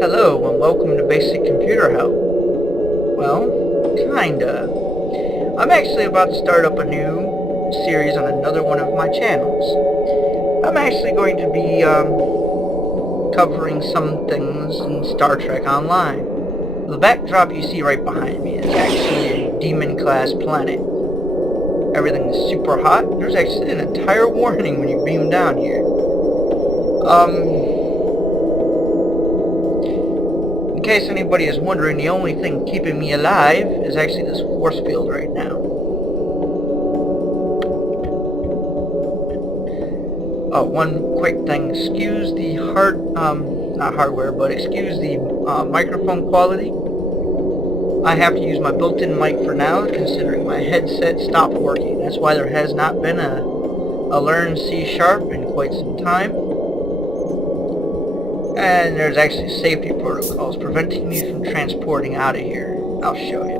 Hello and welcome to Basic Computer Help. Well, kinda. I'm actually about to start up a new series on another one of my channels. I'm actually going to be covering some things in Star Trek Online. The backdrop you see right behind me is actually a demon-class planet. Everything is super hot. There's actually an entire warning when you beam down here. In case anybody is wondering, the only thing keeping me alive is actually this force field right now. One quick thing, excuse the not hardware, but excuse the microphone quality. I have to use my built-in mic for now, considering my headset stopped working. That's why there has not been a Learn C# in quite some time. And there's actually safety protocols preventing me from transporting out of here. I'll show you.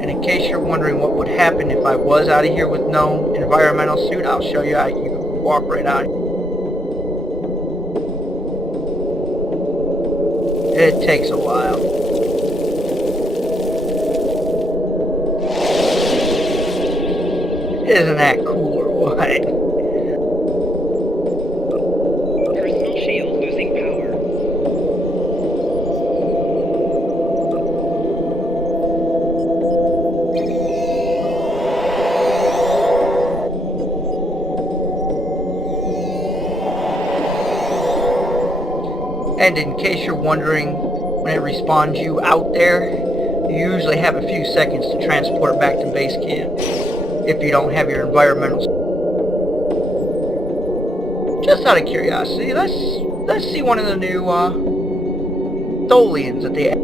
And in case you're wondering what would happen if I was out of here with no environmental suit, I'll show you how you can walk right out. It takes a while. Isn't that cool or what? Personal shield losing power. And in case you're wondering, when it respawns you out there, you usually have a few seconds to transport back to base camp if you don't have your environmental. Just out of curiosity, let's see one of the new Tholians that they.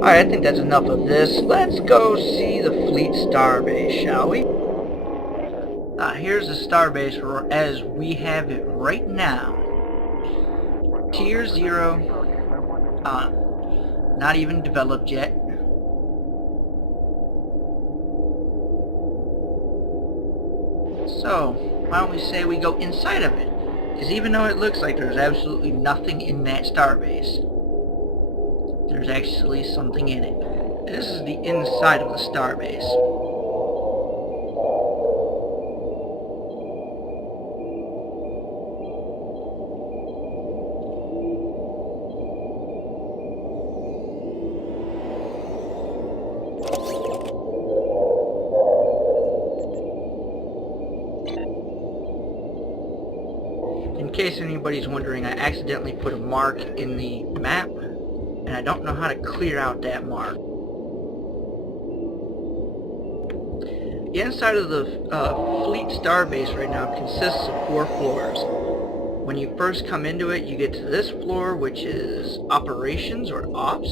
Alright, I think that's enough of this. Let's go see the fleet starbase, shall we? Here's the starbase as we have it right now. Tier 0. Not even developed yet. So, why don't we say we go inside of it? Because even though it looks like there's absolutely nothing in that starbase, there's actually something in it. This is the inside of the starbase. In case anybody's wondering, I accidentally put a mark in the map, and I don't know how to clear out that mark. The inside of the fleet starbase right now consists of 4 floors. When you first come into it, you get to this floor, which is operations or ops.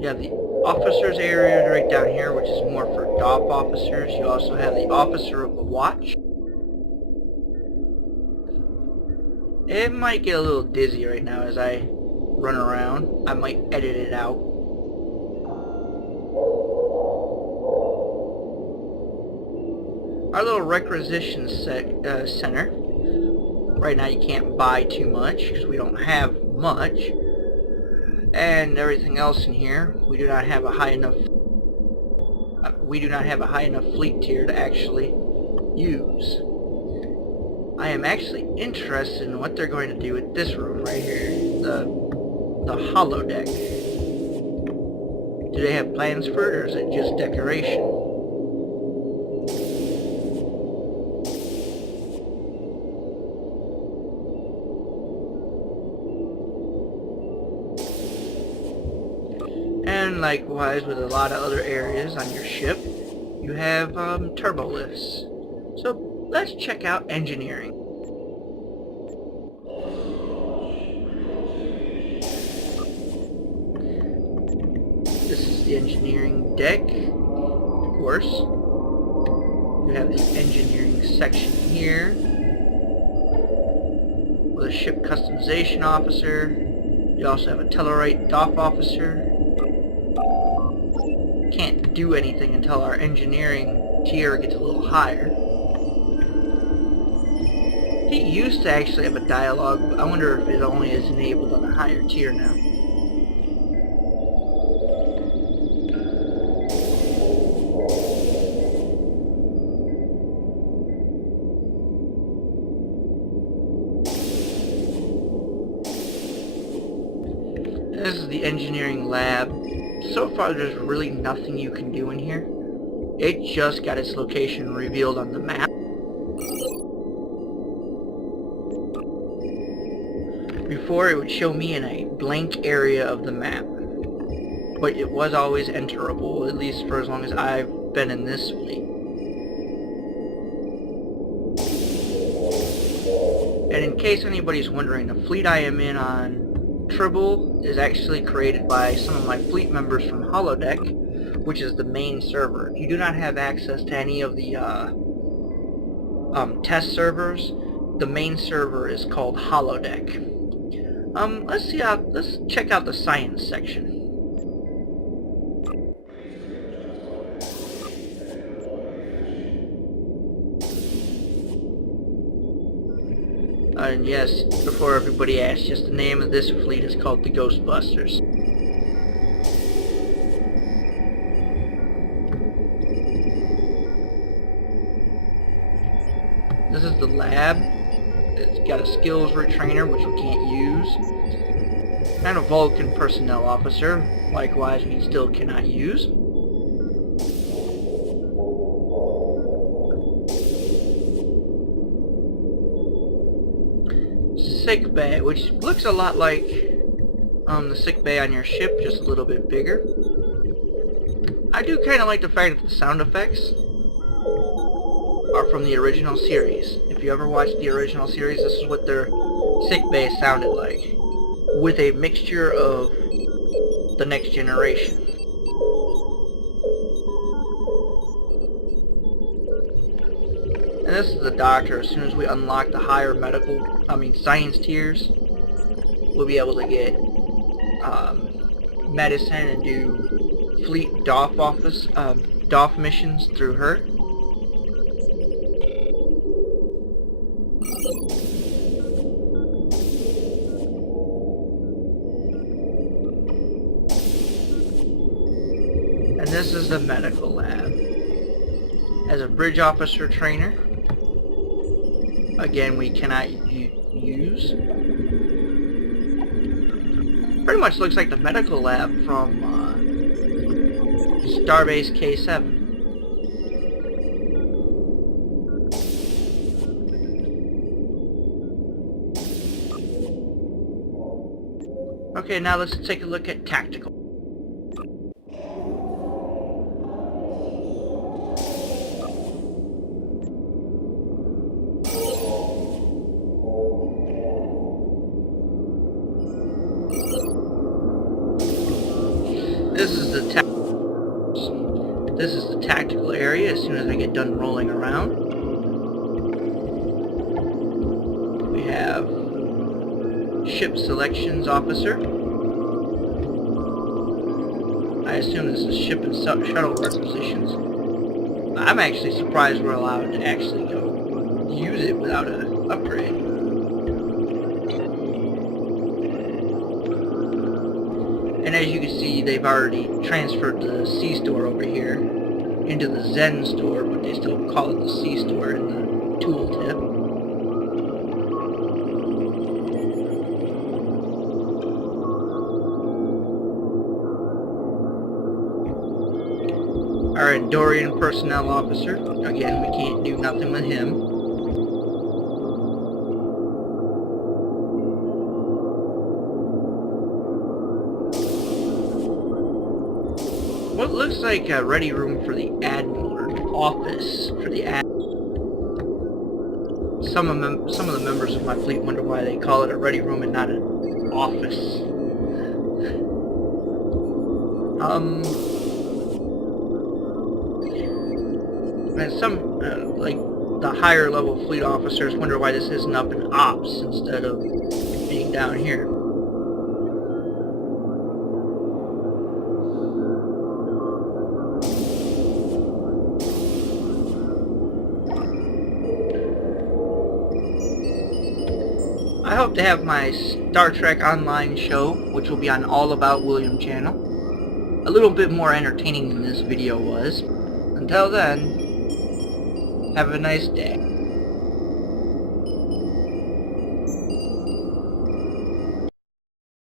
You have the officers area right down here, which is more for DOP officers. You also have the officer of the watch. It might get a little dizzy right now as I run around. I might edit it out. Our little requisition center. Right now you can't buy too much because we don't have much. And everything else in here, we do not have a high enough We do not have a high enough fleet tier to actually use. I am actually interested in what they're going to do with this room right here, the holodeck. Do they have plans for it, or is it just decoration? And likewise with a lot of other areas on your ship, you have turbo lifts. So let's check out engineering. This is the engineering deck. Of course, you have the engineering section here with a ship customization officer. You also have a Tellarite dock officer. Can't do anything until our engineering tier gets a little higher. He used to actually have a dialogue, but I wonder if it only is enabled on a higher tier now. This is the engineering lab. So far there's really nothing you can do in here. It just got its location revealed on the map. Before it would show me in a blank area of the map. But it was always enterable, at least for as long as I've been in this fleet. And in case anybody's wondering, the fleet I am in on Tribble is actually created by some of my fleet members from Holodeck, which is the main server. If you do not have access to any of the test servers, the main server is called Holodeck. Let's check out the science section. And yes, before everybody asks, just the name of this fleet is called the Ghostbusters. This is the lab. It's got a skills retrainer, which we can't use. And a Vulcan personnel officer, likewise we still cannot use. Sick bay, which looks a lot like the sick bay on your ship, just a little bit bigger. I do kind of like the fact that the sound effects are from the original series. If you ever watched the original series, this is what their sick bay sounded like, with a mixture of the next generation. And this is the doctor. As soon as we unlock the higher science tiers, we'll be able to get medicine and do fleet DOF missions through her. And this is the medical lab. As a bridge officer trainer, again, we cannot use. Pretty much looks like the medical lab from Starbase K7. Okay, now let's take a look at tactical. This is the tactical area as soon as I get done rolling around. We have ship selections officer. I assume this is ship and shuttle requisitions. I'm actually surprised we're allowed to actually go use it without an upgrade. And as you can see, they've already transferred the C-store over here. into the Zen store, but they still call it the C store in the tooltip. Our Endorian personnel officer, again, we can't do nothing with him. What looks like a ready room for the Admiral, or office for the Admiral. Some of the members of my fleet wonder why they call it a ready room and not an office. And some, like, the higher level fleet officers wonder why this isn't up in ops instead of being down here. I hope to have my Star Trek Online show, which will be on All About William channel, a little bit more entertaining than this video was. Until then, have a nice day.